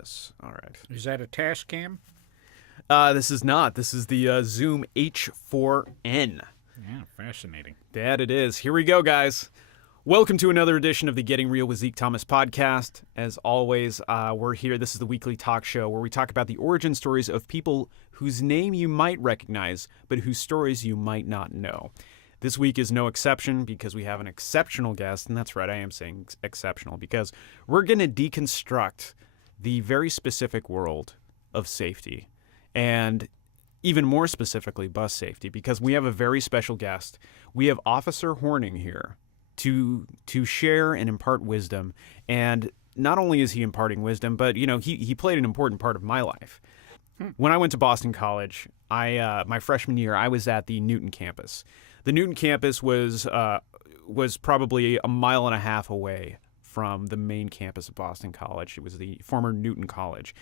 this. All right. Is that a task cam? This is not. This is the Zoom H4n. Yeah, fascinating. That it is. Here we go, guys. Welcome to another edition of the Getting Real with Zeke podcast. As always, we're here. This is the weekly talk show where we talk about the origin stories of people whose name you might recognize, but whose stories you might not know. This week is no exception because we have an exceptional guest, and that's right, I am saying exceptional, because we're going to deconstruct the very specific world of safety, and even more specifically, bus safety, because we have a very special guest. We have Officer Horning here to share and impart wisdom. And not only is he imparting wisdom, but he played an important part of my life. When I went to Boston College, my freshman year, I was at the Newton campus. The Newton campus was probably a mile and a half away from the main campus of Boston College. It was the former Newton College.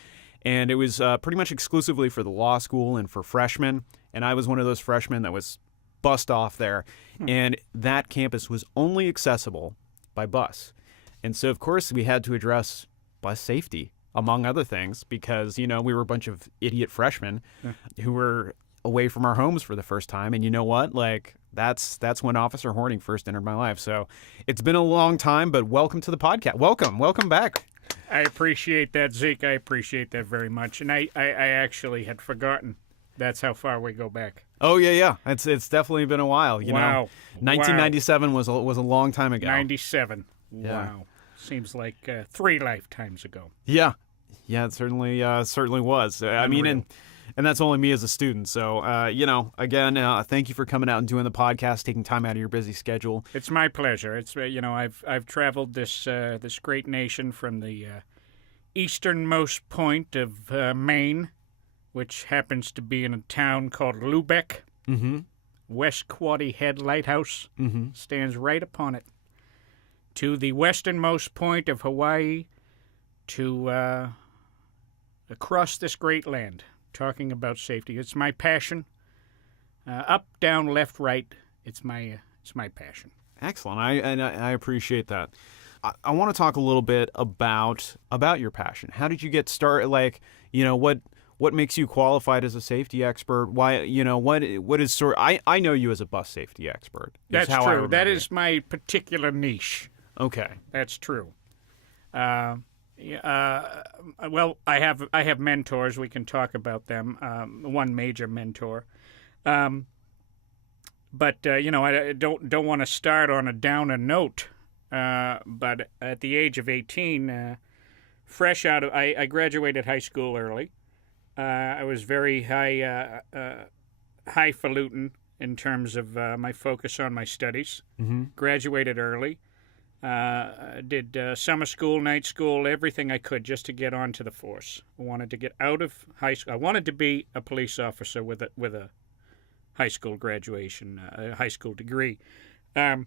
And it was pretty much exclusively for the law school and for freshmen. And I was one of those freshmen that was bussed off there. And that campus was only accessible by bus. And so, of course, we had to address bus safety, among other things, because, we were a bunch of idiot freshmen who were away from our homes for the first time. And you know what? That's when Officer Horning first entered my life. So it's been a long time, but welcome to the podcast. Welcome back. I appreciate that, Zeke. I appreciate that very much. And I actually had forgotten. That's how far we go back. Oh, yeah. It's definitely been a while. Wow. 1997 was a long time ago. 97. Yeah. Wow. Seems like 3 lifetimes ago. Yeah, it certainly was. I mean, and that's only me as a student. So, again, thank you for coming out and doing the podcast, taking time out of your busy schedule. It's my pleasure. It's I've traveled this great nation from the easternmost point of Maine, which happens to be in a town called Lubeck. Mm-hmm. West Quoddy Head Lighthouse stands right upon it. To the westernmost point of Hawaii, to across this great land, talking about safety. It's my passion. Up, down, left, right. It's my passion. Excellent. I appreciate that. I want to talk a little bit about your passion. How did you get started? What makes you qualified as a safety expert? Why, what is I know you as a bus safety expert. That's true. That is my particular niche. Okay. That's true. Well, I have mentors. We can talk about them. One major mentor. But I don't want to start on a downer note. But at the age of 18, fresh out of, I graduated high school early. I was very highfalutin in terms of my focus on my studies. Mm-hmm. Graduated early. Did summer school, night school, everything I could just to get onto the force. I wanted to get out of high school. I wanted to be a police officer with a high school graduation, a high school degree. But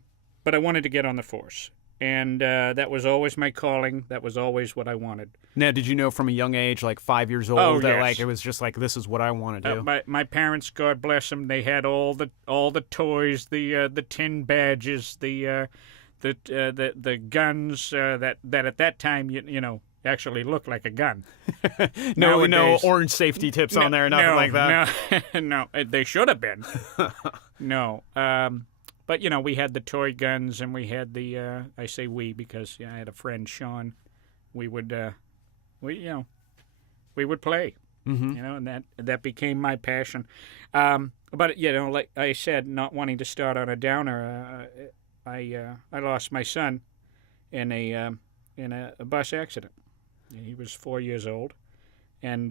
I wanted to get on the force. And that was always my calling. That was always what I wanted. Now, did you know from a young age, like 5 years old, that it was just like, this is what I want to do? My parents, God bless them, they had all the toys, the tin badges, the guns that at that time actually looked like a gun. no orange safety tips on there, nothing like that. No, they should have been. No. But, we had the toy guns, and we had the, I say we because I had a friend, Sean. We would play, and that became my passion. But, like I said, not wanting to start on a downer, I lost my son in a bus accident. He was 4 years old, and,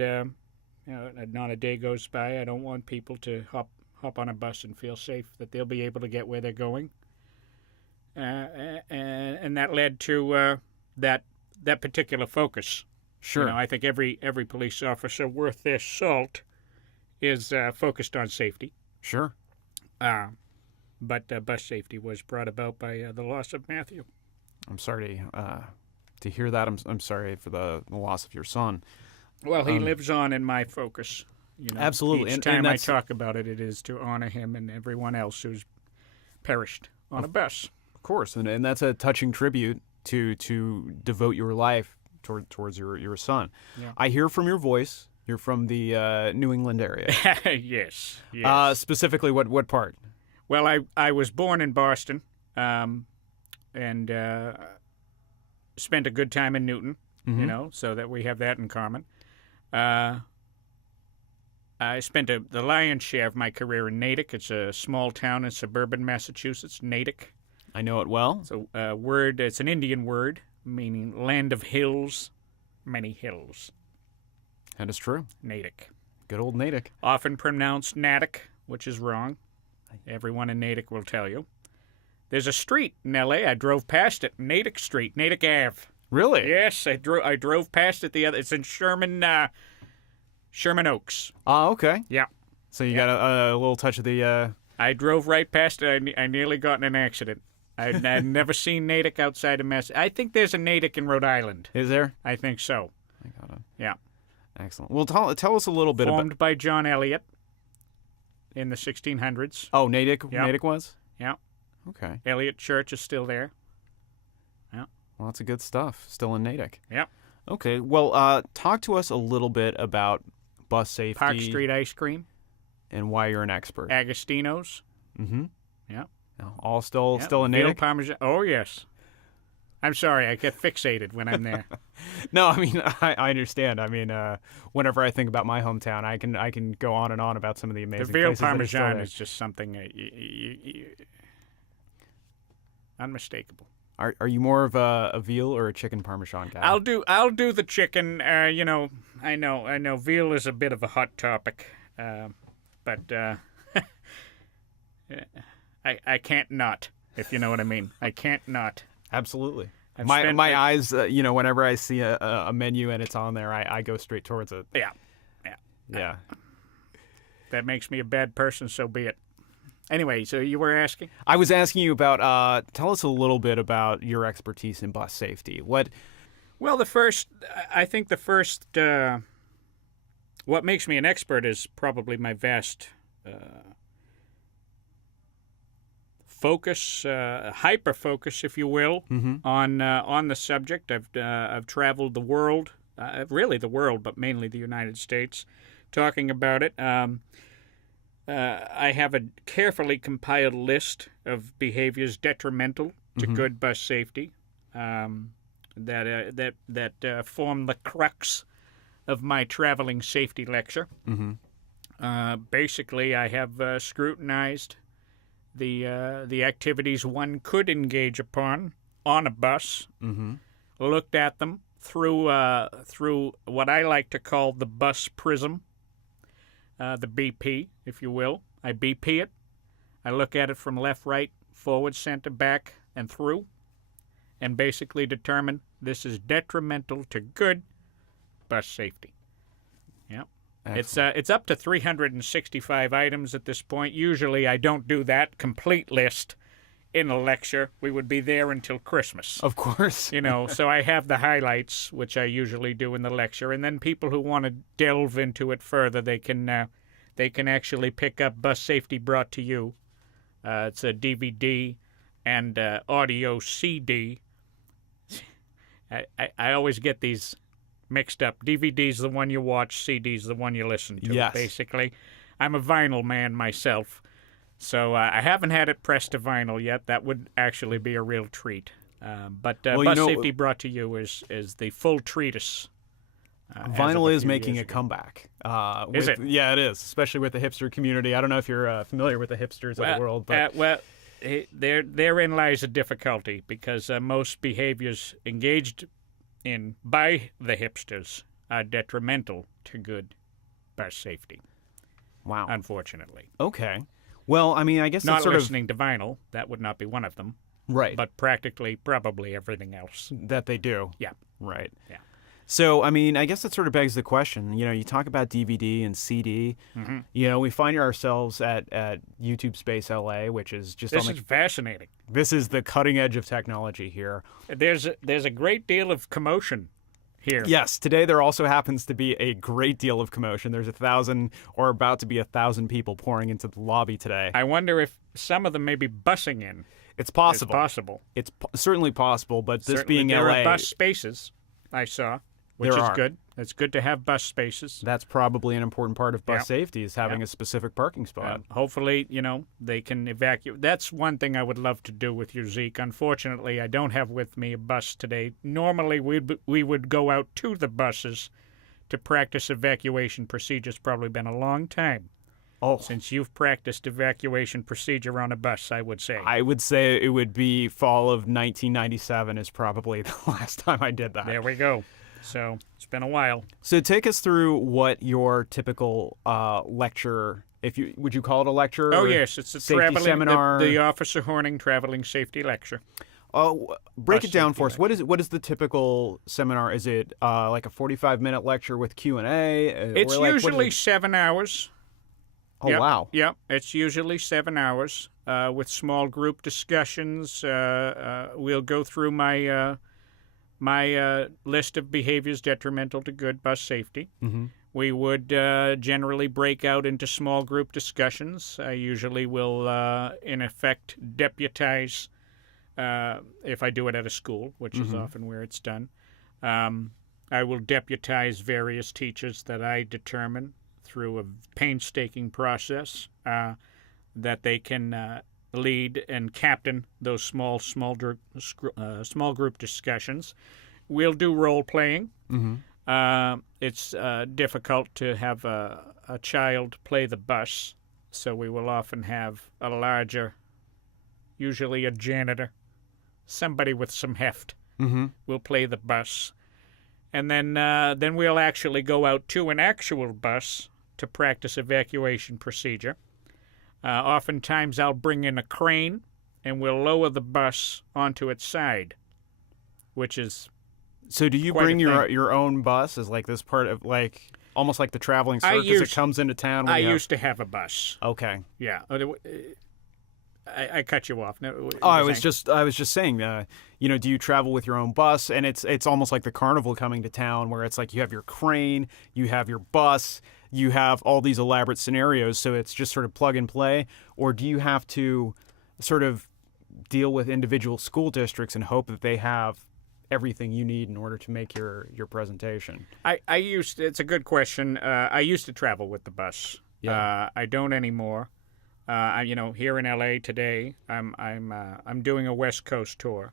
not a day goes by. I don't want people to hop on a bus and feel safe that they'll be able to get where they're going. And that led to that particular focus. Sure. I think every police officer worth their salt is focused on safety. Sure. But bus safety was brought about by the loss of Matthew. I'm sorry to hear that. I'm sorry for the loss of your son. Well, he lives on in my focus. Absolutely. Each time I talk about it, it is to honor him and everyone else who's perished on a bus. Of course, and that's a touching tribute to devote your life towards your son. Yeah. I hear from your voice you're from the New England area. Yes. Yes. Specifically, what part? Well, I was born in Boston, and spent a good time in Newton. So that we have that in common. I spent the lion's share of my career in Natick. It's a small town in suburban Massachusetts, Natick. I know it well. So it's an Indian word meaning land of hills, many hills. That is true. Natick. Good old Natick. Often pronounced Natick, which is wrong. Everyone in Natick will tell you. There's a street in L.A. I drove past it, Natick Street, Natick Ave. Really? Yes, I drove past it It's in Sherman Oaks. Oh, okay. Yeah. So you got a little touch of the... I drove right past it. I nearly got in an accident. I'd never seen Natick outside of Mass. I think there's a Natick in Rhode Island. Is there? I think so. I got it. Yeah. Excellent. Well, tell us a little bit Formed by John Eliot in the 1600s. Oh, Natick? Yep. Natick was? Yeah. Okay. Eliot Church is still there. Yeah. Lots of good stuff still in Natick. Yeah. Okay. Well, talk to us a little bit about bus safety. Park Street ice cream. And why you're an expert. Agostino's. Mm-hmm. Yeah. All still in Veal Natick? Parmesan. Oh, yes. I'm sorry. I get fixated when I'm there. No, I mean, I understand. I mean, whenever I think about my hometown, I can go on and on about some of the amazing The Veal places that are still Parmesan there. is just something unmistakable. Are you more of a veal or a chicken parmesan guy? I'll do the chicken. I know veal is a bit of a hot topic, but I can't not, if you know what I mean. I can't not. Absolutely. I've My spent- eyes, whenever I see a menu and it's on there, I go straight towards it. Yeah. That makes me a bad person, so be it. Anyway, so you were asking? I was asking you about, tell us a little bit about your expertise in bus safety. Well, I think the first, what makes me an expert is probably my vast focus, hyper focus, if you will, on the subject. I've traveled the world, really the world, but mainly the United States, talking about it. I have a carefully compiled list of behaviors detrimental to good bus safety that form the crux of my traveling safety lecture. Basically, I have scrutinized the activities one could engage upon on a bus, looked at them through what I like to call the bus prism. The BP, if you will. I BP it. I look at it from left, right, forward, center, back, and through, and basically determine this is detrimental to good bus safety. Yeah. It's up to 365 items at this point. Usually I don't do that complete list in a lecture. We would be there until Christmas. of course. So I have the highlights, which I usually do in the lecture, and then people who want to delve into it further, they can actually pick up Bus Safety Brought to You. It's a DVD and audio CD. I always get these mixed up. DVD's the one you watch, CD's the one you listen to. Yes. Basically, I'm a vinyl man myself. So I haven't had it pressed to vinyl yet. That would actually be a real treat. But Bus Safety Brought to You is the full treatise. Vinyl is making a comeback. Is it? Yeah, it is, especially with the hipster community. I don't know if you're familiar with the hipsters of the world. But therein lies a difficulty because most behaviors engaged in by the hipsters are detrimental to good bus safety. Wow. Unfortunately. Okay. Well, I mean, I guess Not that's sort listening to vinyl, that would not be one of them. Right. But practically, probably everything else. That they do. Yeah. Right. Yeah. So, I mean, I guess that sort of begs the question. You talk about DVD and CD. We find ourselves at YouTube Space LA, which is just This is fascinating. This is the cutting edge of technology here. There's a great deal of commotion here. Yes, today there also happens to be a great deal of commotion. There's 1,000 or about to be 1,000 people pouring into the lobby today. I wonder if some of them may be busing in. It's possible. It's possible. It's certainly possible, but this Certainly being there LA, are bus spaces. I saw, which There is are. good. It's good to have bus spaces. That's probably an important part of bus Yep. safety is having Yep. a specific parking spot. Hopefully, they can evacuate. That's one thing I would love to do with you, Zeke. Unfortunately, I don't have with me a bus today. Normally, we would go out to the buses to practice evacuation procedures. Probably been a long time Oh, since you've practiced evacuation procedure on a bus, I would say. I would say it would be fall of 1997 is probably the last time I did that. There we go. So it's been a while. So take us through what your typical lecture, would you call it a lecture? Oh, or yes. It's a safety traveling seminar. The Officer Horning Traveling Safety Lecture. Oh, break Bus it down safety for us. What is the typical seminar? Is it like a 45-minute lecture with Q&A? It's Or, like, what is usually it? 7 hours. Oh, Yep, wow. Yep, it's usually 7 hours with small group discussions. We'll go through my list of behaviors detrimental to good bus safety. Mm-hmm. We would generally break out into small group discussions. I usually will, in effect, deputize if I do it at a school, which is often where it's done. I will deputize various teachers that I determine through a painstaking process that they can lead and captain those small group discussions. We'll do role playing. Mm-hmm. It's difficult to have a child play the bus, so we will often have a larger, usually a janitor, somebody with some heft, Mm-hmm. will play the bus. And then we'll actually go out to an actual bus to practice evacuation procedure. Oftentimes I'll bring in a crane and we'll lower the bus onto its side, which is So do you quite a bring thing. your own bus as like this part of like almost like the traveling I circus? It comes into town. when I you have- used to have a bus. Okay. Yeah. I cut you off. No, Oh, I was just saying, do you travel with your own bus? And it's almost like the carnival coming to town, where it's like you have your crane, you have your bus, you have all these elaborate scenarios. So it's just sort of plug and play, or do you have to sort of deal with individual school districts and hope that they have everything you need in order to make your presentation? It's a good question. I used to travel with the bus. Yeah. I don't anymore. Here in LA today, I'm doing a West Coast tour.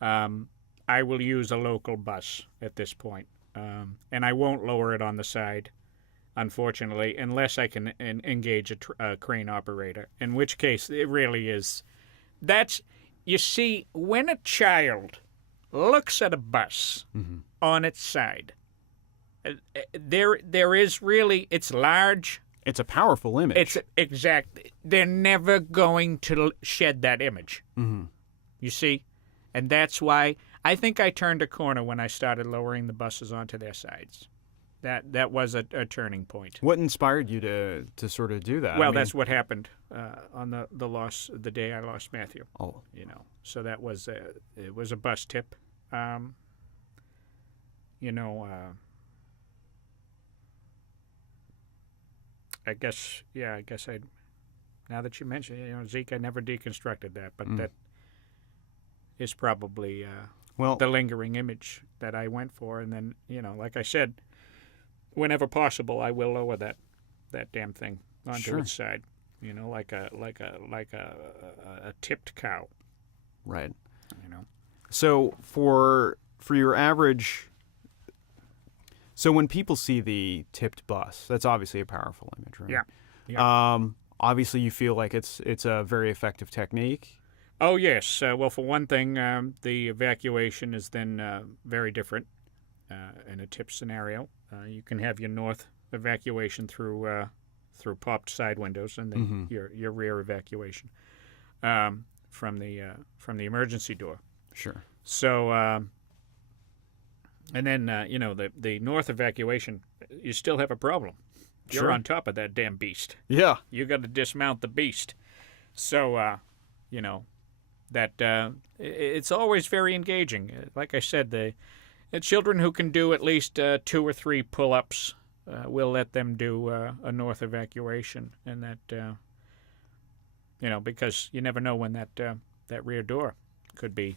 I will use a local bus at this point, and I won't lower it on the side, unfortunately, unless I can engage a crane operator. In which case, it really is. You see, when a child looks at a bus on its side, there is really, it's large. It's a powerful image. It's exactly. They're never going to shed that image. Mm-hmm. You see, and that's why I think I turned a corner when I started lowering the buses onto their sides. That was a turning point. What inspired you to sort of do that? Well, I mean, that's what happened on the day I lost Matthew. Oh, So that was it was a bus tip. I guess I. Now that you mention it, Zeke, I never deconstructed that, but that is probably the lingering image that I went for. And then, like I said, whenever possible, I will lower that damn thing onto its side. Like a tipped cow. right. So for your average, so when people see the tipped bus, that's obviously a powerful image, right? Yeah. Obviously, you feel like it's a very effective technique. Oh yes. Well, for one thing, the evacuation is then very different in a tip scenario. You can have your north evacuation through popped side windows, and then your rear evacuation from the emergency door. Sure. So, and then the north evacuation, you still have a problem. You're Sure. on top of that damn beast. Yeah. You got to dismount the beast. So, it's always very engaging. Like I said, the children who can do at least 2 or 3 pull-ups, we'll let them do a north evacuation, and that because you never know when that rear door could be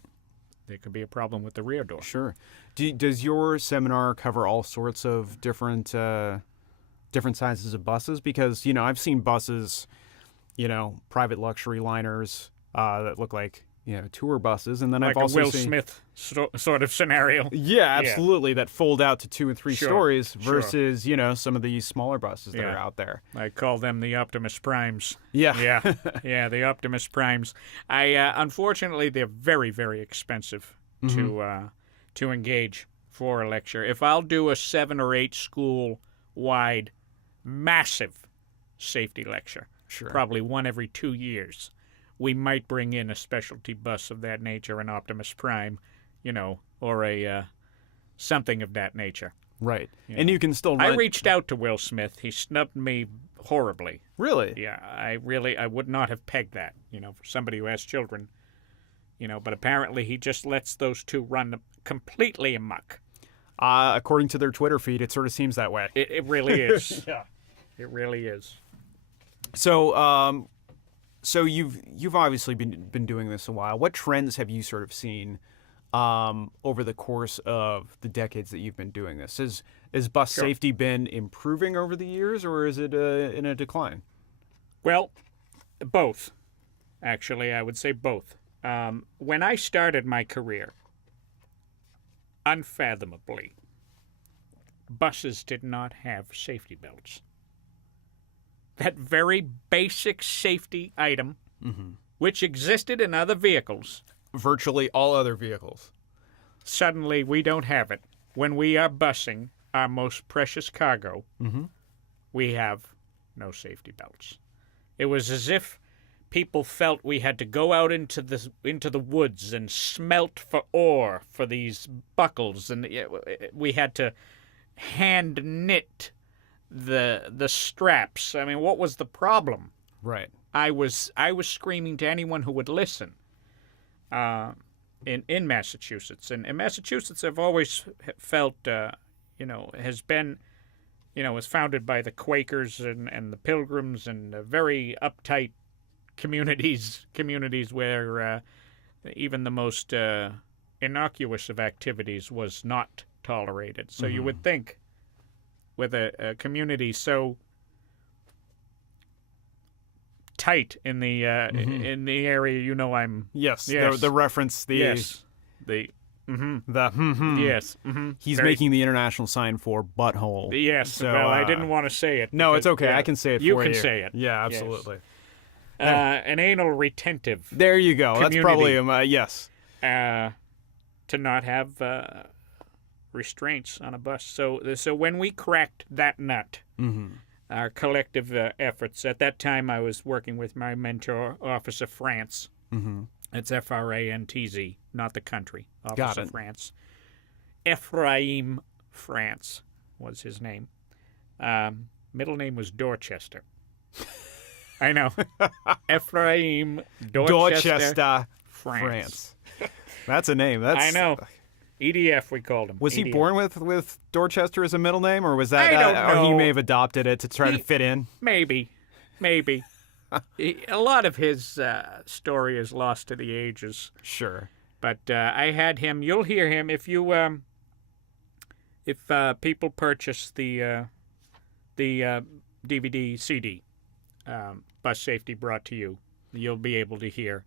there could be a problem with the rear door. Sure. Does your seminar cover all sorts of different sizes of buses? Because, I've seen buses, private luxury liners that look like, tour buses. And then Like I've also a Will seen... Smith sort of scenario. Yeah, absolutely. That fold out to 2 and 3 stories Sure. versus, some of these smaller buses that are out there. I call them the Optimus Primes. Yeah. Yeah, the Optimus Primes. Unfortunately, they're very, very expensive to engage for a lecture. If I'll do a 7 or 8 school-wide, massive safety lecture, probably one every 2 years, we might bring in a specialty bus of that nature, an Optimus Prime, or a something of that nature. Right. And you can still run... I reached out to Will Smith. He snubbed me horribly. Really? Yeah, I would not have pegged that, for somebody who has children. But apparently he just lets those two run completely amok. According to their Twitter feed, it sort of seems that way. It really is. Yeah. It really is. So, so you've obviously been doing this a while. What trends have you sort of seen over the course of the decades that you've been doing this? Has bus safety been improving over the years, or is it in a decline? Well, both. Actually, I would say both. When I started my career, unfathomably, buses did not have safety belts. That very basic safety item, which existed in other vehicles. Virtually all other vehicles. Suddenly, we don't have it. When we are busing our most precious cargo, we have no safety belts. It was as if people felt we had to go out into the woods and smelt for ore for these buckles, and we had to hand knit the straps. I mean, what was the problem? Right. I was screaming to anyone who would listen. In Massachusetts, and Massachusetts, I've always felt, has been, was founded by the Quakers and the Pilgrims and very uptight communities where even the most innocuous of activities was not tolerated. So you would think, with a community so tight in the area, I'm yes. The reference yes he's making the international sign for butthole. Yes. So, well, I didn't want to say it. No, because, it's okay. I can say it for you. You can say it. Yeah, absolutely. Yes. An anal retentive. There you go. That's probably yes. To not have restraints on a bus. So when we cracked that nut, our collective efforts. At that time, I was working with my mentor, Officer France. It's Frantz, not the country. Officer France. Ephraim France was his name. Middle name was Dorchester. I know. Ephraim Dorchester France. That's a name. I know. EDF, we called him. Was EDF. he born with Dorchester as a middle name, or was that? I don't know. Or he may have adopted it to try to fit in. Maybe. A lot of his story is lost to the ages. Sure. But I had him. You'll hear him if you if people purchase the DVD CD, Bus Safety Brought to You. You'll be able to hear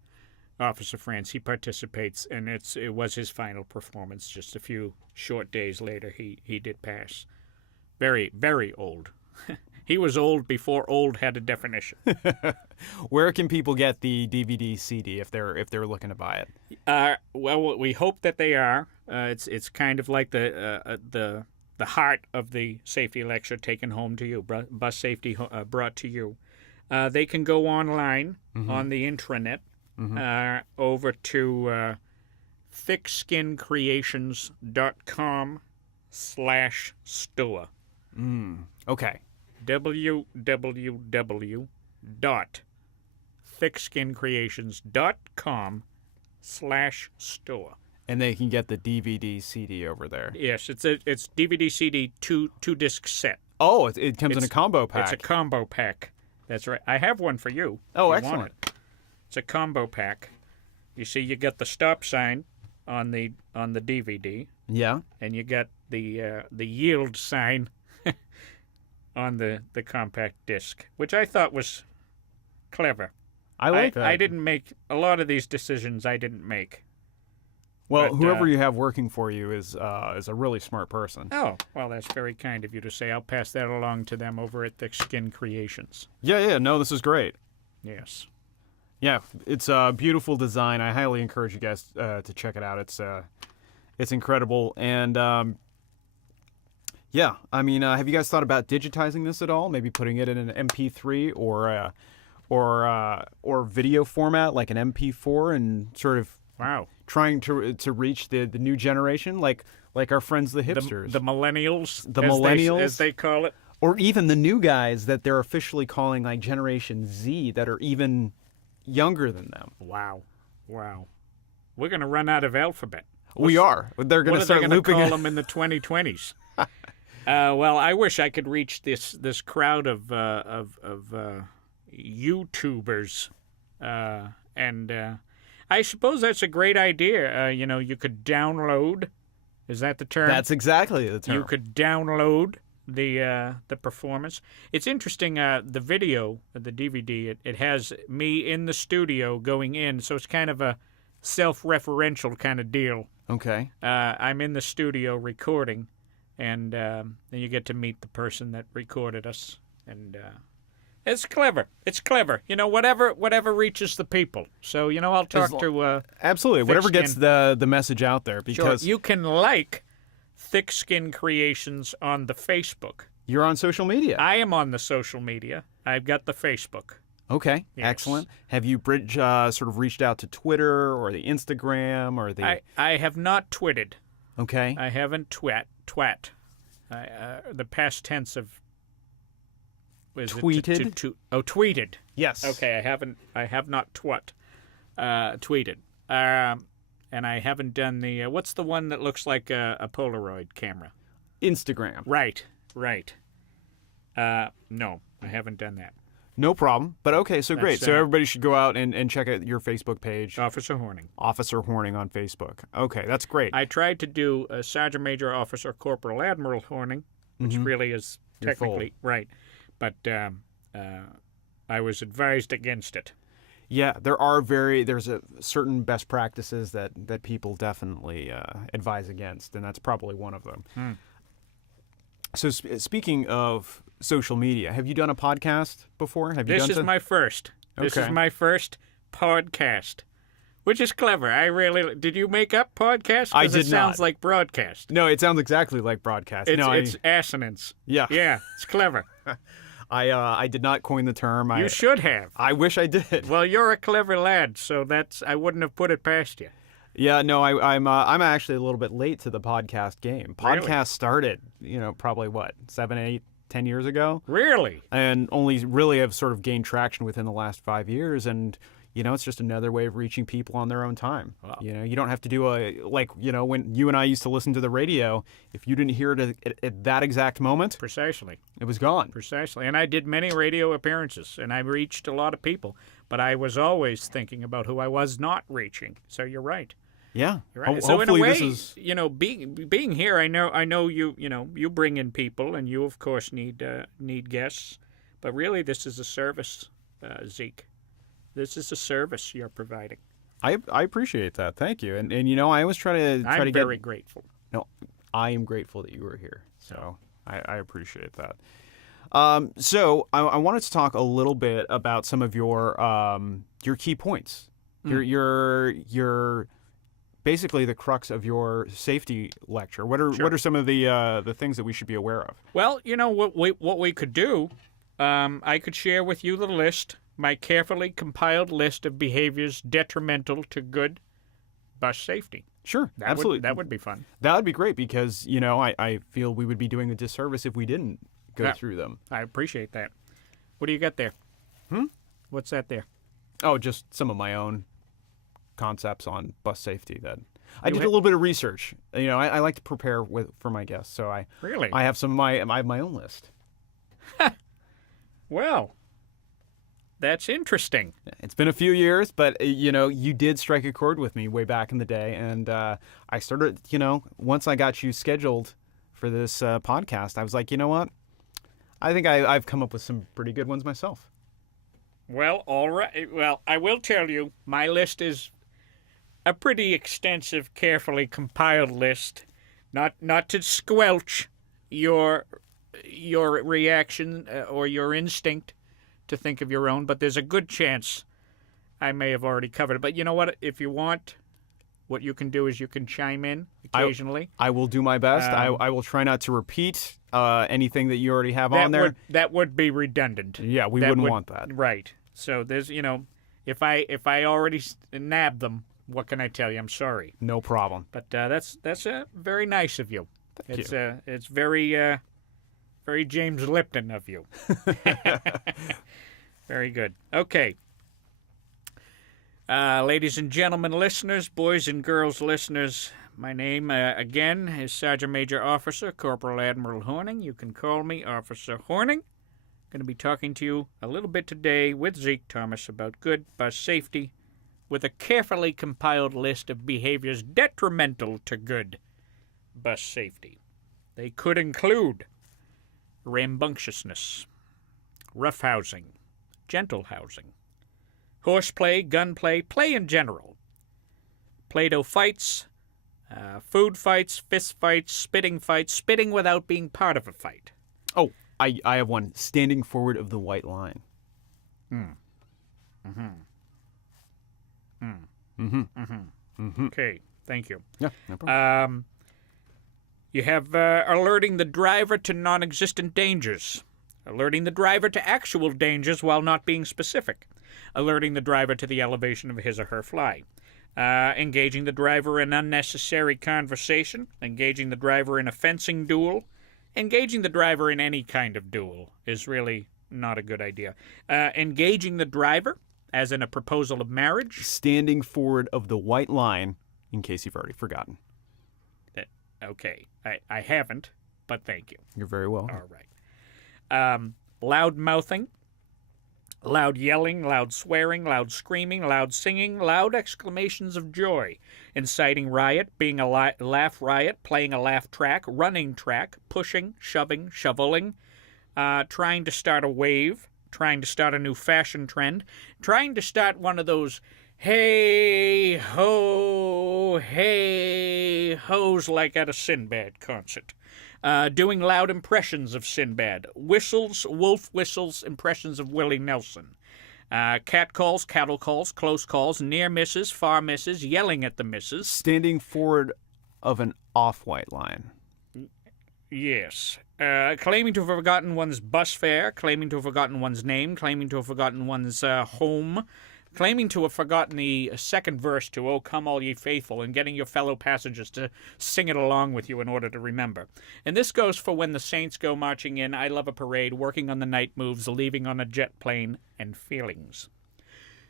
Officer France. He participates, and it was his final performance. Just a few short days later, he did pass. Very, very old. He was old before old had a definition. Where can people get the DVD CD if they're looking to buy it? Well, we hope that they are. It's kind of like the heart of the safety lecture taken home to you, Bus Safety Brought to You. They can go online on the intranet. Over to thickskincreations.com/stoa. Okay. www.thickskincreations.com/stoa. And they can get the DVD CD over there. Yes, it's DVD CD two disc set. Oh, it comes in a combo pack. It's a combo pack. That's right. I have one for you. Oh, excellent. It's a combo pack. You see, you get the stop sign, on the DVD, Yeah. and you got the yield sign on the compact disc, which I thought was clever. I like that. I didn't make a lot of these decisions. I didn't make. Well, but, whoever you have working for you is a really smart person. Oh, well, that's very kind of you to say. I'll pass that along to them over at Thick Skin Creations. Yeah. No, this is great. Yes. Yeah, it's a beautiful design. I highly encourage you guys to check it out. It's incredible. And yeah, I mean, have you guys thought about digitizing this at all? Maybe putting it in an MP3 or video format like an MP4 and sort of trying to reach the new generation, like our friends the hipsters, the millennials, as they call it, or even the new guys that they're officially calling like Generation Z that are even younger than them. Wow. We're going to run out of alphabet. We are. They're going to start looping. What are they going to call them in the 2020s? Well, I wish I could reach this crowd of YouTubers, and I suppose that's a great idea. You could download. Is that the term? That's exactly the term. You could download the performance. It's interesting. The video, the DVD, it has me in the studio going in, so it's kind of a self-referential kind of deal. Okay. I'm in the studio recording, and then you get to meet the person that recorded us, and it's clever. It's clever. Whatever reaches the people. So I'll talk to absolutely whatever gets the message out there, because sure. You can like Thick Skin Creations on the Facebook. You're on social media. I am on the social media. I've got the Facebook. Okay, yes. Excellent. Have you sort of reached out to Twitter or the Instagram or the? I have not twitted. Okay. I haven't twat. The past tense of tweeted. Tweeted. Yes. Okay, I have not tweeted. And I haven't done the what's the one that looks like a Polaroid camera? Instagram. Right. No, I haven't done that. No problem. But okay, so great. So everybody should go out and check out your Facebook page. Officer Horning. Officer Horning on Facebook. Okay, that's great. I tried to do Sergeant Major Officer Corporal Admiral Horning, which really is technically right. But I was advised against it. Yeah, there's a certain best practices that people definitely advise against, and that's probably one of them. So speaking of social media, have you done a podcast before? This is my first. This is my first podcast, which is clever. Did you make up podcast? I did not. It sounds like broadcast. No, it sounds exactly like broadcast. It's assonance. Yeah. Yeah, it's clever. I did not coin the term. You should have. I wish I did. Well, you're a clever lad, so I wouldn't have put it past you. Yeah, no, I'm actually a little bit late to the podcast game. Podcast started, probably 7, 8, 10 years ago. Really? And only really have sort of gained traction within the last 5 years, and it's just another way of reaching people on their own time. Wow. You don't have to do when you and I used to listen to the radio, if you didn't hear it at that exact moment, precisely, it was gone. Precisely. And I did many radio appearances, and I reached a lot of people, but I was always thinking about who I was not reaching. So you're right. Yeah. You're right. So in a way, being here, I know you bring in people, and you of course need guests, but really this is a service, Zeke. This is a service you're providing. I appreciate that. Thank you. And I always try to I'm very grateful. No, I am grateful that you were here. So I appreciate that. So I wanted to talk a little bit about some of your key points. Your basically the crux of your safety lecture. What are some of the things that we should be aware of? Well, what we could do, I could share with you the list. My carefully compiled list of behaviors detrimental to good bus safety. Sure, absolutely. That would be fun. That would be great because, I feel we would be doing a disservice if we didn't go through them. I appreciate that. What do you got there? What's that there? Oh, just some of my own concepts on bus safety that I did a little bit of research. I like to prepare for my guests, so I have some I have my own list. Well, That's interesting. It's been a few years, but you did strike a chord with me way back in the day, and I started. Once I got you scheduled for this podcast, I was like, you know what? I think I've come up with some pretty good ones myself. Well, all right. Well, I will tell you, my list is a pretty extensive, carefully compiled list. Not to squelch your reaction or your instinct to think of your own, but there's a good chance I may have already covered it. But you know what? If you want, what you can do is you can chime in occasionally. I will do my best. I will try not to repeat anything that you already have on there. That would be redundant. Yeah, we wouldn't want that. Right. So there's, if I already nabbed them, what can I tell you? I'm sorry. No problem. But that's very nice of you. Thank you. It's very very James Lipton of you. Very good. Okay. Ladies and gentlemen listeners, boys and girls listeners, my name, again, is Sergeant Major Officer Corporal Admiral Horning. You can call me Officer Horning. I'm going to be talking to you a little bit today with Zeke Thomas about good bus safety with a carefully compiled list of behaviors detrimental to good bus safety. They could include rambunctiousness, roughhousing, gentle housing, horseplay, gunplay, play in general, Play-Doh fights, food fights, fist fights, spitting without being part of a fight. Oh, I have one. Standing forward of the white line. Okay, thank you. Yeah, no problem. You have alerting the driver to non-existent dangers, alerting the driver to actual dangers while not being specific, alerting the driver to the elevation of his or her fly, engaging the driver in unnecessary conversation, engaging the driver in a fencing duel, engaging the driver in any kind of duel is really not a good idea. Engaging the driver, as in a proposal of marriage. Standing forward of the white line, in case you've already forgotten. Okay, I haven't, but thank you. You're very welcome. All right. Loud mouthing, loud yelling, loud swearing, loud screaming, loud singing, loud exclamations of joy, inciting riot, being a laugh riot, playing a laugh track, running track, pushing, shoving, shoveling, trying to start a wave, trying to start a new fashion trend, trying to start one of those hey ho's like at a Sinbad concert. Doing loud impressions of Sinbad. Whistles, wolf whistles, impressions of Willie Nelson. Cat calls, cattle calls, close calls, near misses, far misses, yelling at the misses. Standing forward of an off-white line. Yes. Claiming to have forgotten one's bus fare, claiming to have forgotten one's name, claiming to have forgotten one's home, claiming to have forgotten the second verse to "O Come All Ye Faithful" and getting your fellow passengers to sing it along with you in order to remember. And this goes for when the saints go marching in, I love a parade, working on the night moves, leaving on a jet plane, and feelings.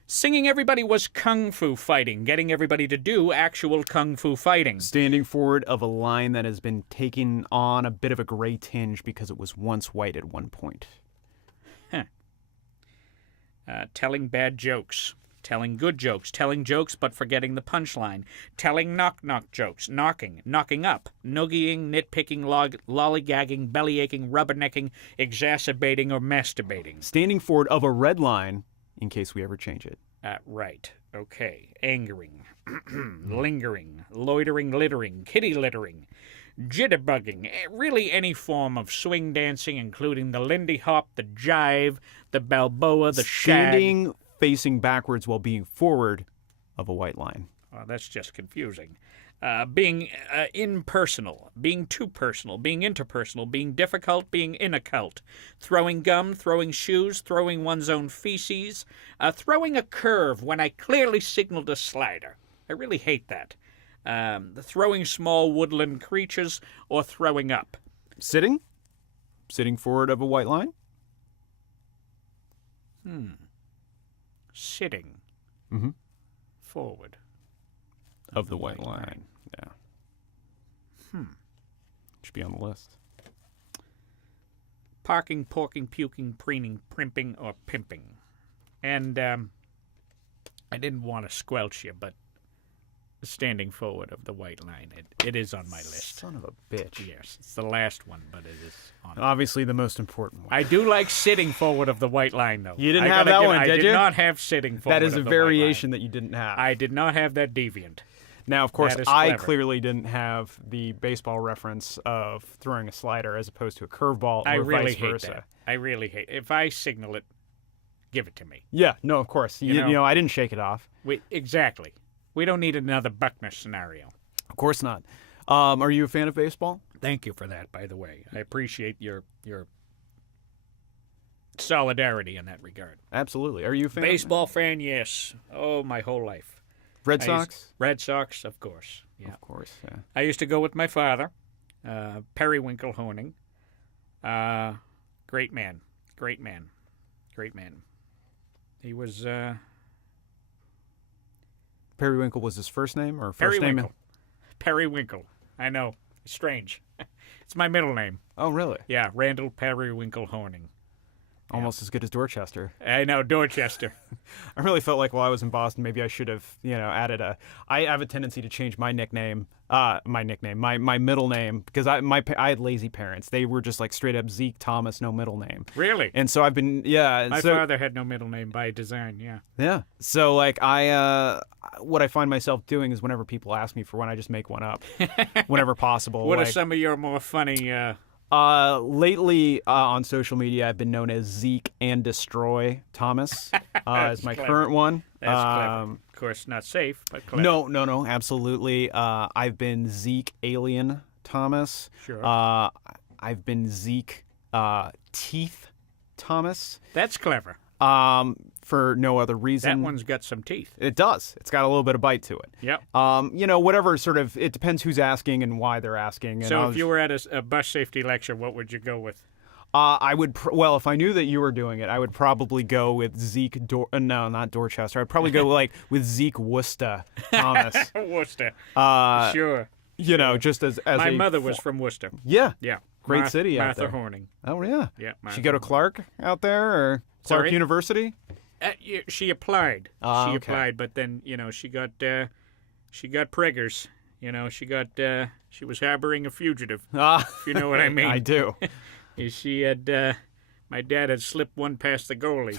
Singing everybody was kung fu fighting, getting everybody to do actual kung fu fighting. Standing forward of a line that has been taking on a bit of a gray tinge because it was once white at one point. Telling bad jokes, telling good jokes, telling jokes but forgetting the punchline, telling knock-knock jokes, knocking up, noogieing, nitpicking, lollygagging, bellyaching, rubbernecking, exacerbating, or masturbating. Standing forward of a red line, in case we ever change it. Right. Okay. Angering, lingering, loitering, littering, kitty littering, jitterbugging, really any form of swing dancing, including the Lindy Hop, the jive, the Balboa, the shag. Standing facing backwards while being forward of a white line. Well, that's just confusing. Being impersonal, being too personal, being interpersonal, being difficult, being inaccult, throwing gum, throwing shoes, throwing one's own feces, throwing a curve when I clearly signaled a slider. I really hate that. Throwing small woodland creatures, or throwing up. Sitting? Sitting forward of a white line? Sitting. Forward. Of the white line. Yeah. Should be on the list. Parking, porking, puking, preening, primping, or pimping. And I didn't want to squelch you, but standing forward of the white line, it is on my list. Son of a bitch. Yes, it's the last one, but it is on. Obviously the most important one. I do like sitting forward of the white line, though. You didn't have that one, did you? I did not have sitting forward. That is a of the white line. variation that you didn't have. I did not have that deviant. Now, of course, That is I clever. clearly didn't have the baseball reference of throwing a slider as opposed to a curveball or I really vice hate versa. that. I really hate. If I signal it, give it to me. Yeah, no, of course. You know- know, I didn't shake it off. Exactly. We don't need another Buckner scenario. Of course not. Are you a fan of baseball? Thank you for that, by the way. I appreciate your solidarity in that regard. Absolutely. Are you a fan? Baseball fan, yes. Oh, my whole life. Red Sox? Red Sox, of course. Yeah. Of course, yeah. I used to go with my father, Periwinkle Honing. Great man. Great man. Great man. He was Periwinkle was his first name or first name? Periwinkle. Periwinkle. I know. Strange. It's my middle name. Oh, really? Yeah, Randall Periwinkle Honing. Almost as good as Dorchester. I know, Dorchester. I really felt like while I was in Boston, maybe I should have, added I have a tendency to change my nickname, my middle name, because I had lazy parents. They were just like straight up Zeke Thomas, no middle name. Really? And so I've been, My father had no middle name by design, yeah. Yeah. So like what I find myself doing is whenever people ask me for one, I just make one up, whenever possible. What are like, some of your more funny... Lately on social media, I've been known as Zeke and Destroy Thomas as my clever. current one. That's clever. Of course, not safe, but clever. No, absolutely. I've been Zeke Alien Thomas. Sure. I've been Zeke Teeth Thomas. That's clever. For no other reason. That one's got some teeth. It does. It's got a little bit of bite to it. Yep. Whatever sort of, it depends who's asking and why they're asking. And So if you were at a bus safety lecture, what would you go with? I would, if I knew that you were doing it, I would probably go with Zeke, no, not Dorchester. I'd probably go with Zeke Worcester Thomas. Worcester. Sure. Just as My mother was from Worcester. Yeah. Yeah. Great city out there. Martha Horning. Oh, yeah. Yeah. She go to Clark out there or Clark Sorry? University? She applied. She okay. applied, but then she got preggers. She was harboring a fugitive. If you know what I mean. I do. She had. My dad had slipped one past the goalie,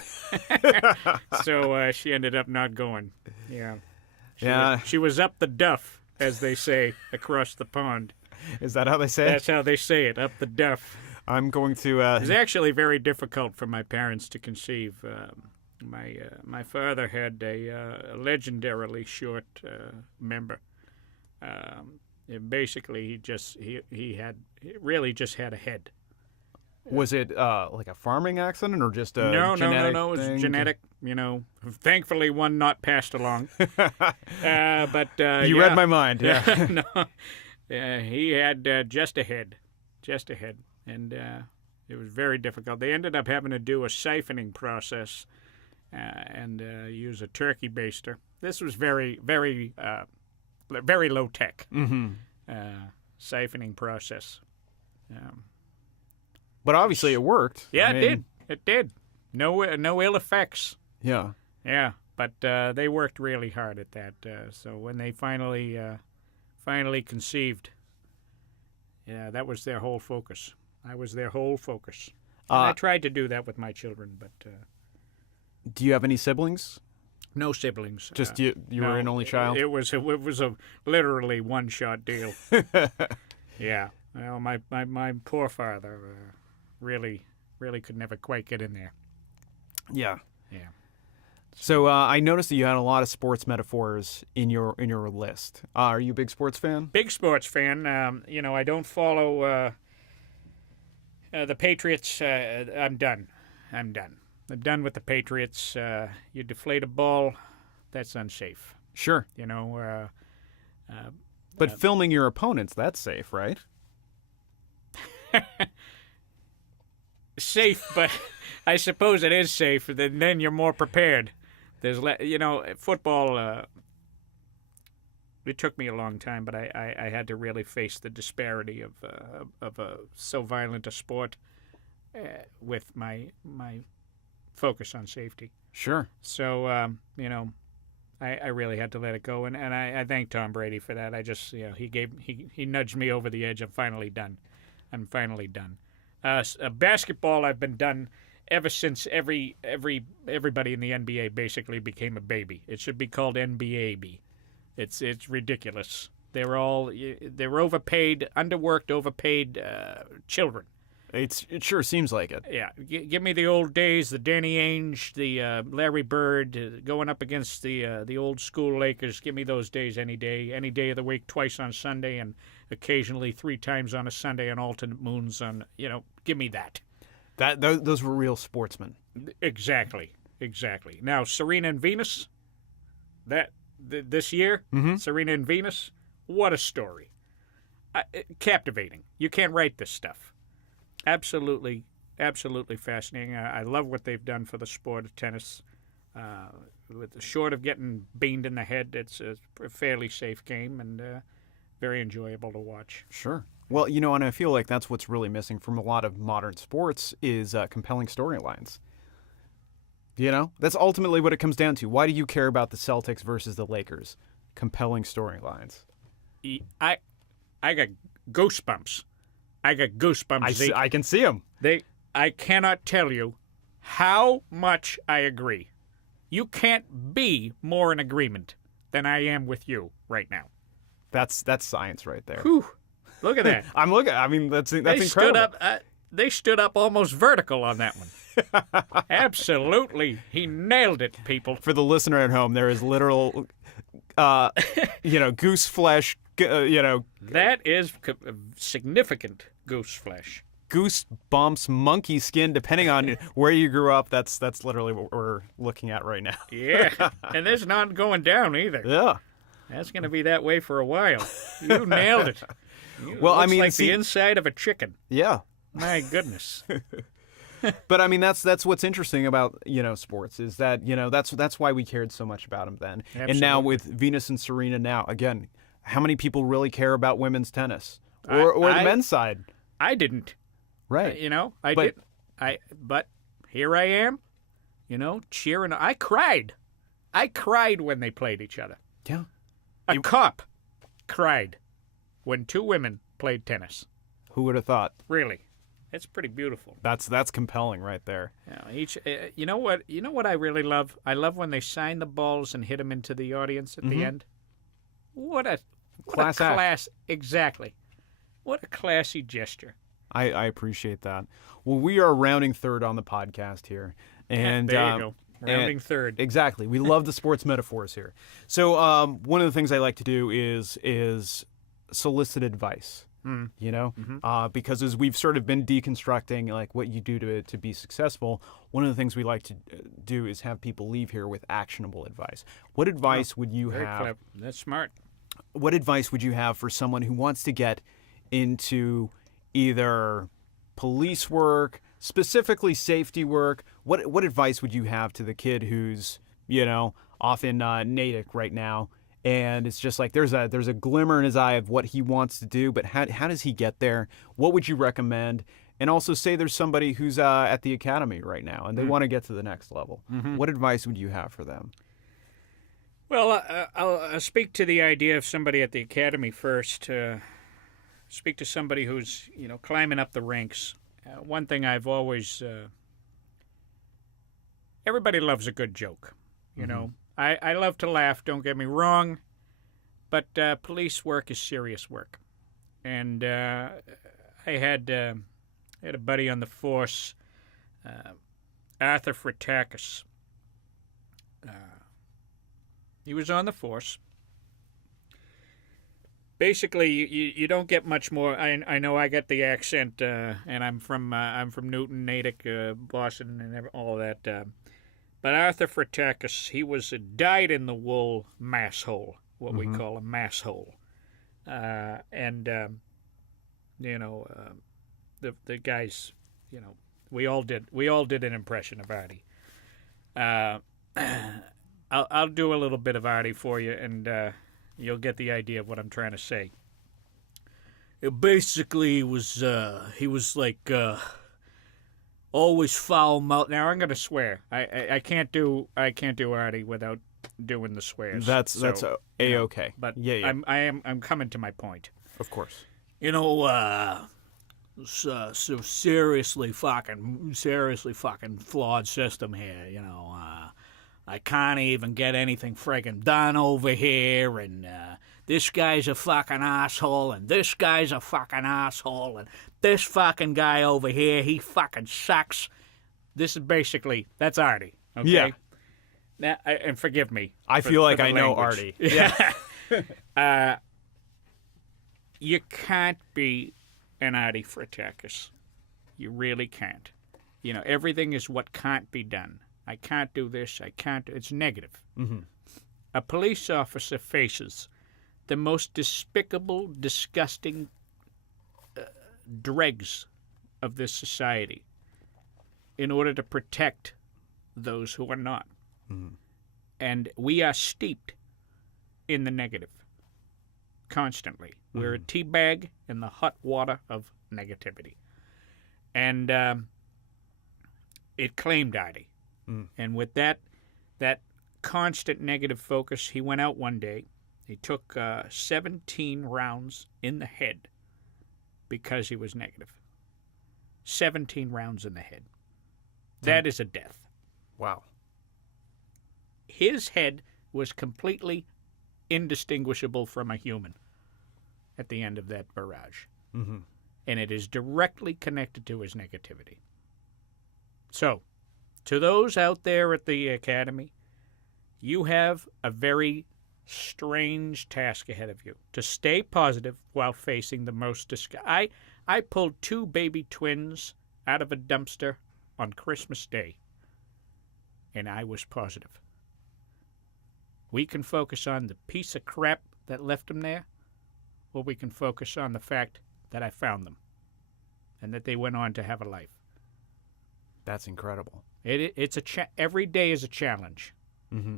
so she ended up not going. Yeah. She was up the duff, as they say, across the pond. Is that how they say it? That's how they say it, up the duff. I'm going to. It was actually very difficult for my parents to conceive. My father had a legendarily short member. Basically, he really just had a head. Was it like a farming accident or just a no? genetic It was thing? genetic. Thankfully, one not passed along. But you read my mind. Yeah. No, he had just a head, and it was very difficult. They ended up having to do a siphoning process and use a turkey baster. This was very, very, very low tech siphoning process. But obviously it worked. Yeah, I mean, it did. No ill effects. Yeah. Yeah, but they worked really hard at that. So when they finally conceived, yeah, that was their whole focus. I was their whole focus. And I tried to do that with my children, but do you have any siblings? no siblings. Just you were an only child? It was a literally one-shot deal. Yeah. Well, my poor father really could never quite get in there. Yeah. Yeah. So I noticed that you had a lot of sports metaphors in your list. Are you a big sports fan? Big sports fan. I don't follow the Patriots. I'm done. I'm done with the Patriots. You deflate a ball, that's unsafe. Sure. But filming your opponents, that's safe, right? Safe, but I suppose it is safe. Then you're more prepared. There's, football. It took me a long time, but I had to really face the disparity of so violent a sport with my focus on safety. Sure. So, I really had to let it go, and I thank Tom Brady for that. I just, he nudged me over the edge. I'm finally done. Basketball, I've been done ever since everybody in the NBA basically became a baby. It should be called NBAB. It's ridiculous. They're overpaid, underworked, overpaid children. It sure seems like it. Yeah, give me the old days, the Danny Ainge, the Larry Bird, going up against the old school Lakers. Give me those days any day of the week, twice on Sunday, and occasionally 3 times on a Sunday on alternate moons. Give me that. Those were real sportsmen. Exactly. Now Serena and Venus, this year, Serena and Venus, what a story! Captivating. You can't write this stuff. Absolutely fascinating. I love what they've done for the sport of tennis. Short of getting beamed in the head, it's a fairly safe game and very enjoyable to watch. Sure. Well, and I feel like that's what's really missing from a lot of modern sports is compelling storylines. That's ultimately what it comes down to. Why do you care about the Celtics versus the Lakers? Compelling storylines. I got goosebumps. Zeke. I can see them. I cannot tell you how much I agree. You can't be more in agreement than I am with you right now. That's science right there. Whew. Look at that. I'm looking. I mean, that's incredible. They stood up almost vertical on that one. Absolutely. He nailed it, people. For the listener at home, there is literal, goose flesh, That is significant goose flesh. Goose bumps, monkey skin, depending on where you grew up. That's literally what we're looking at right now. Yeah, and it's not going down either. Yeah. That's going to be that way for a while. You nailed it. Well, looks like the inside of a chicken. Yeah. My goodness. But I mean, that's what's interesting about sports is that that's why we cared so much about them then. Absolutely. And now with Venus and Serena, now again, how many people really care about women's tennis or the men's side? I didn't. Right. I didn't. But here I am, cheering. I cried when they played each other. Yeah. A cop cried when 2 women played tennis. Who would have thought? Really. It's pretty beautiful. That's compelling right there. You know what I really love? I love when they sign the balls and hit them into the audience at the end. What a class act. Exactly. What a classy gesture. I appreciate that. Well, we are rounding third on the podcast here. And there you go. Rounding third. Exactly. We love the sports metaphors here. So one of the things I like to do is solicit advice. Because as we've sort of been deconstructing like what you do to be successful, one of the things we like to do is have people leave here with actionable advice. What advice would you have? Clever. That's smart. What advice would you have for someone who wants to get into either police work, specifically safety work? What advice would you have to the kid who's off in Natick right now? And it's just like there's a glimmer in his eye of what he wants to do, but how does he get there? What would you recommend? And also say there's somebody who's at the academy right now and they want to get to the next level. What advice would you have for them? Well, I'll speak to the idea of somebody at the academy first. Speak to somebody who's climbing up the ranks. One thing I've always everybody loves a good joke, I love to laugh, don't get me wrong, but police work is serious work. And I had a buddy on the force, Arthur Fritakis. He was on the force. Basically, you don't get much more. I know I get the accent, and I'm from Newton, Natick, Boston, and all of that. But Arthur Fritakis, he was a dyed-in-the-wool masshole, what we call a masshole. The guys, we all did an impression of Artie. I'll do a little bit of Artie for you, and you'll get the idea of what I'm trying to say. Basically, he was like always foul mouth. Now I'm going to swear. I can't do Artie without doing the swears. That's A-okay. But yeah. I'm coming to my point. Of course. So seriously fucking flawed system here. I can't even get anything friggin' done over here, and this guy's a fucking asshole, and this guy's a fucking asshole, and this fucking guy over here, he fucking sucks. This is basically, that's Artie, okay? Yeah. Now, and forgive me. I feel like for the I know language. Artie. Yeah. You can't be an Artie Fritakis. You really can't. Everything is what can't be done. I can't do this. I can't. It's negative. Mm-hmm. A police officer faces the most despicable, disgusting dregs of this society in order to protect those who are not. Mm-hmm. And we are steeped in the negative constantly. Mm-hmm. We're a tea bag in the hot water of negativity. And it claimed Artie. Mm. And with that constant negative focus, he went out one day. He took 17 rounds in the head because he was negative. 17 rounds in the head. That is a death. Wow. His head was completely indistinguishable from a human at the end of that barrage. Mm-hmm. And it is directly connected to his negativity. So, to those out there at the academy, you have a very strange task ahead of you, to stay positive while facing the most I pulled 2 baby twins out of a dumpster on Christmas Day, and I was positive. We can focus on the piece of crap that left them there, or we can focus on the fact that I found them and that they went on to have a life. That's incredible. It's every day is a challenge. Mm-hmm.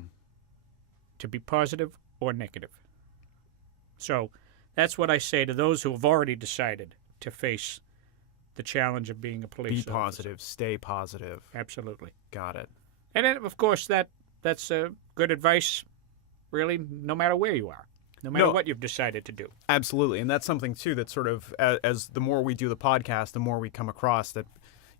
To be positive or negative. So that's what I say to those who have already decided to face the challenge of being a police officer. Be positive. Stay positive. Absolutely. Got it. And then, of course, that's good advice, really, no matter where you are, no matter what you've decided to do. Absolutely. And that's something, too, that sort of, as the more we do the podcast, the more we come across that,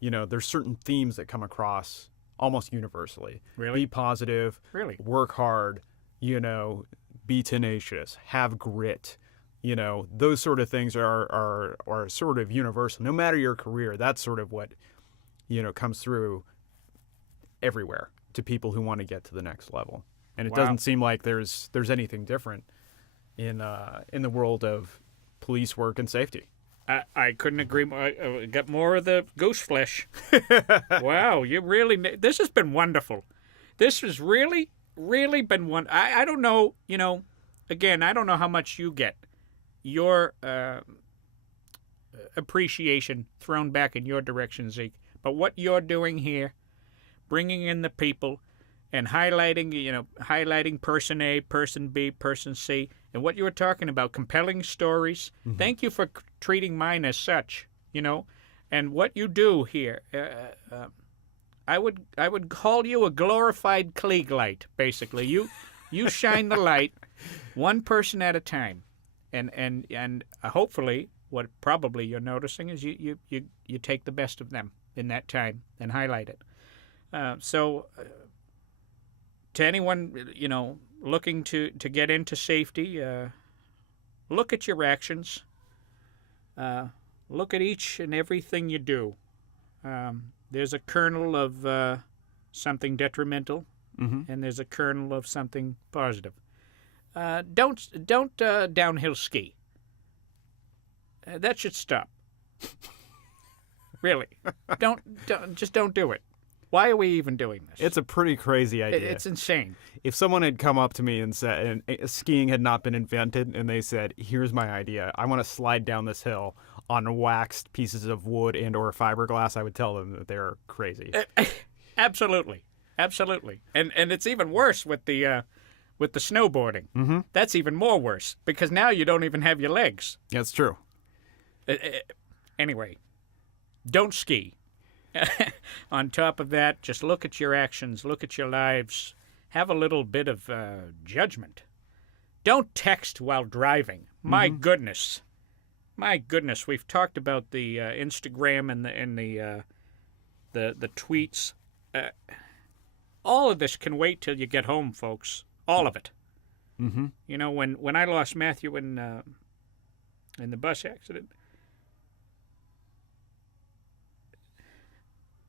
there's certain themes that come across almost universally. Really? Be positive. Really? Work hard. Be tenacious, have grit, those sort of things are sort of universal. No matter your career, that's sort of what, comes through everywhere to people who want to get to the next level. And it doesn't seem like there's anything different in the world of police work and safety. I couldn't agree more. I got more of the goose flesh. Wow, this has been wonderful. This has really been one. I don't know, again, I don't know how much you get your appreciation thrown back in your direction, Zeke, but what you're doing here, bringing in the people and highlighting person A, person B, person C, and what you were talking about, compelling stories. Mm-hmm. Thank you for treating mine as such, and what you do here, I would call you a glorified Klieg light, basically. You shine the light one person at a time. And hopefully what probably you're noticing is you take the best of them in that time and highlight it. So to anyone, looking to get into safety, look at your actions. Look at each and everything you do. There's a kernel of something detrimental, mm-hmm. and there's a kernel of something positive. Don't downhill ski. That should stop. Really, just don't do it. Why are we even doing this? It's a pretty crazy idea. It's insane. If someone had come up to me and said, and skiing had not been invented, and they said, "Here's my idea. I want to slide down this hill on waxed pieces of wood and or fiberglass," I would tell them that they're crazy. Absolutely. And it's even worse with the snowboarding. Mm-hmm. That's even more worse because now you don't even have your legs. That's true. Anyway, don't ski. On top of that, just look at your actions, look at your lives, have a little bit of judgment. Don't text while driving. My goodness. My goodness, we've talked about the Instagram and the tweets. All of this can wait till you get home, folks. All of it. Mm-hmm. You know, when I lost Matthew in the bus accident,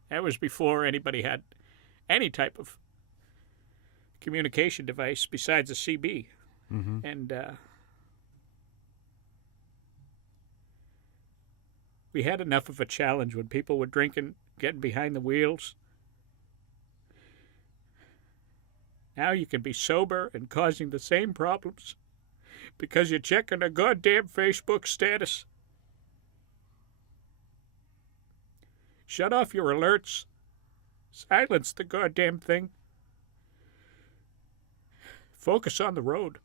that was before anybody had any type of communication device besides a CB. Mm-hmm. And we had enough of a challenge when people were drinking, getting behind the wheels. Now you can be sober and causing the same problems because you're checking a goddamn Facebook status. Shut off your alerts. Silence the goddamn thing. Focus on the road.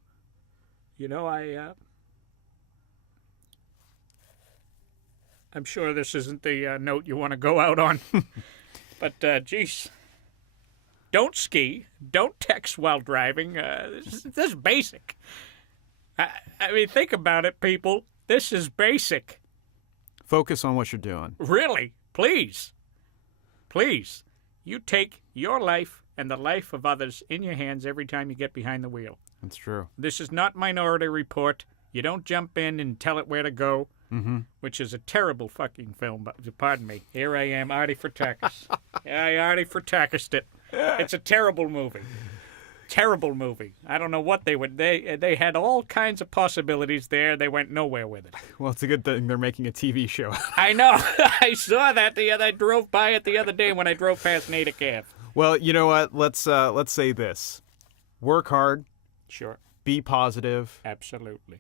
You know, I'm sure this isn't the note you want to go out on. But, geez, don't ski. Don't text while driving. This is basic. I mean, think about it, people. This is basic. Focus on what you're doing. Really, please. Please. You take your life and the life of others in your hands every time you get behind the wheel. That's true. This is not Minority Report. You don't jump in and tell it where to go, which is a terrible fucking film. But pardon me. Here I am, Artie Furtakis. I Artie Furtakis'd it. It's a terrible movie. Terrible movie. I don't know what they would. They had all kinds of possibilities there. They went nowhere with it. Well, it's a good thing they're making a TV show. I know. I saw that I drove by it the other day when I drove past Natick Ave. Well, you know what? Let's say this: work hard. Sure. Be positive. Absolutely.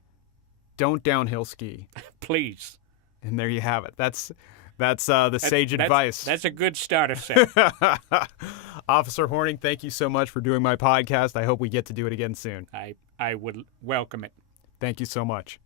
Don't downhill ski. Please. And there you have it. That's the sage advice. That's a good starter set. Officer Horning, thank you so much for doing my podcast. I hope we get to do it again soon. I would welcome it. Thank you so much.